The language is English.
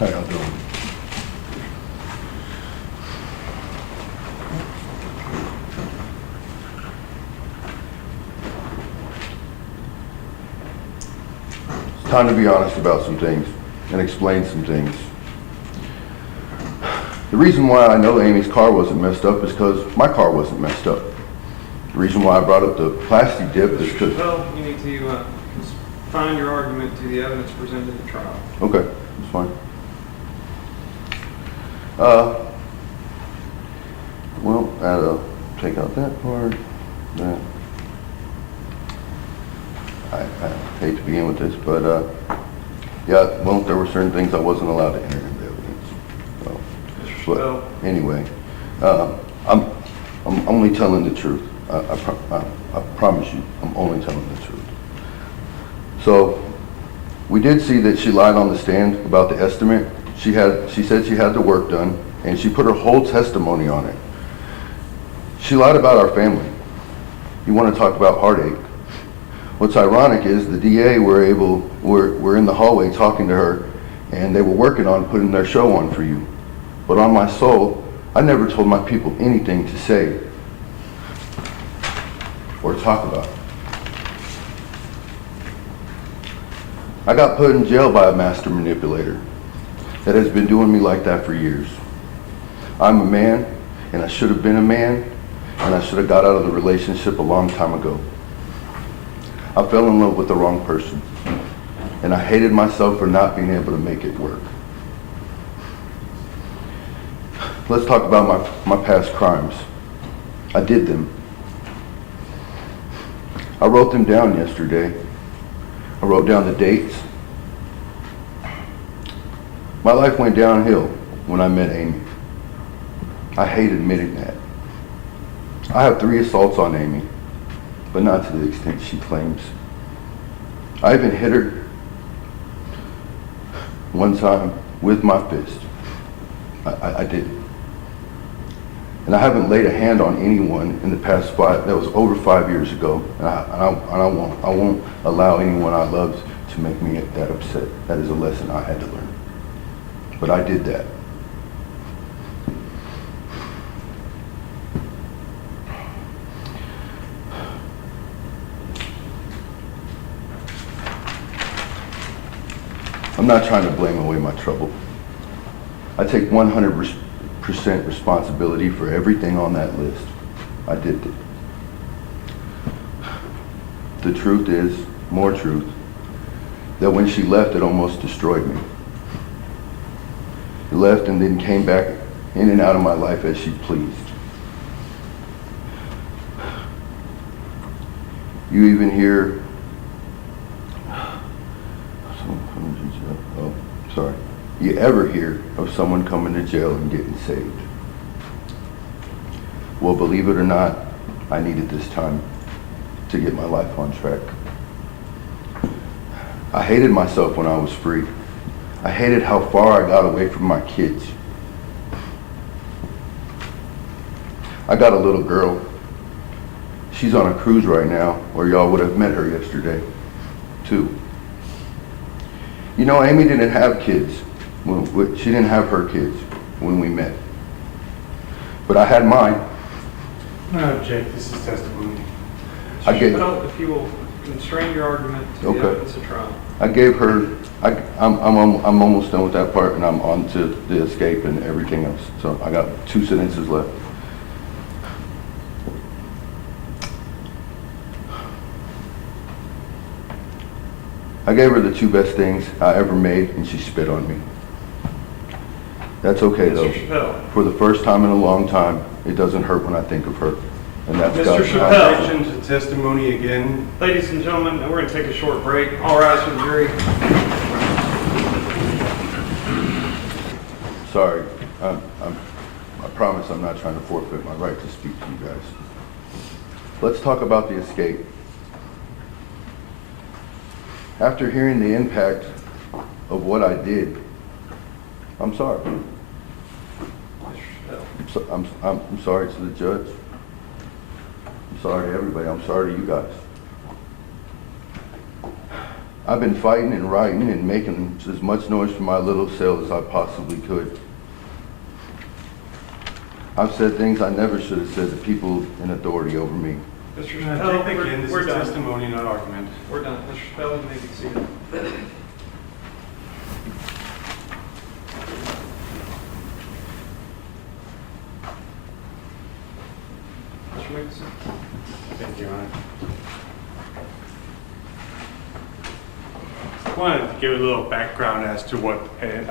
How y'all doing? It's time to be honest about some things and explain some things. The reason why I know Amy's car wasn't messed up is because my car wasn't messed up. The reason why I brought up the plastic dip is because... Well, you need to confine your argument to the evidence presented at trial. Okay, that's fine. Well, I'll take out that part. That. I hate to begin with this, but yeah, well, there were certain things I wasn't allowed to enter into evidence. So, but anyway, I'm only telling the truth. I promise you, I'm only telling the truth. So, we did see that she lied on the stand about the estimate. She said she had the work done, and she put her whole testimony on it. She lied about our family. You want to talk about heartache? What's ironic is the DA were in the hallway talking to her, and they were working on putting their show on for you. But on my soul, I never told my people anything to say or talk about. I got put in jail by a master manipulator that has been doing me like that for years. I'm a man, and I should have been a man, and I should have got out of the relationship a long time ago. I fell in love with the wrong person, and I hated myself for not being able to make it work. Let's talk about my past crimes. I did them. I wrote them down yesterday. I wrote down the dates. My life went downhill when I met Amy. I hate admitting that. I have 3 assaults on Amy, but not to the extent she claims. I even hit her one time with my fist. I did. And I haven't laid a hand on anyone in the past that was over 5 years ago, and I won't allow anyone I love to make me that upset. That is a lesson I had to learn. But I did that. I'm not trying to blame away my trouble. I take 100% responsibility for everything on that list. I did it. The truth is, more truth, that when she left, it almost destroyed me. She left and then came back in and out of my life as she pleased. You even hear, you ever hear of someone coming to jail and getting saved? Well, believe it or not, I needed this time to get my life on track. I hated myself when I was free. I hated how far I got away from my kids. I got a little girl. She's on a cruise right now, or y'all would have met her yesterday, too. You know, Amy didn't have kids. She didn't have her kids when we met. But I had mine. No, Jake, this is testimony. Chappelle, if you will constrain your argument to the evidence of trial. I gave her, I'm almost done with that part, and I'm on to the escape and everything else. So I got 2 sentences left. I gave her the 2 best things I ever made, and she spit on me. That's okay, though. Mr. Chappelle. For the first time in a long time, it doesn't hurt when I think of her. And that's Mr. God's Chappelle. time. Objection to testimony again. Ladies and gentlemen, we're going to take a short break. All rise for the jury. Sorry. I promise I'm not trying to forfeit my right to speak to you guys. Let's talk about the escape. After hearing the impact of what I did, I'm sorry. I'm sorry to the judge. I'm sorry to everybody. I'm sorry to you guys. I've been fighting and writing and making as much noise for my little cell as I possibly could. I've said things I never should have said to people in authority over me. Mr. Jake, Chappelle, again, this we're is done. testimony, not argument. We're done. Mr. Chappelle, you may be seated. Mr. Mixon. Thank you, Your Honor. I wanted to give a little background as to what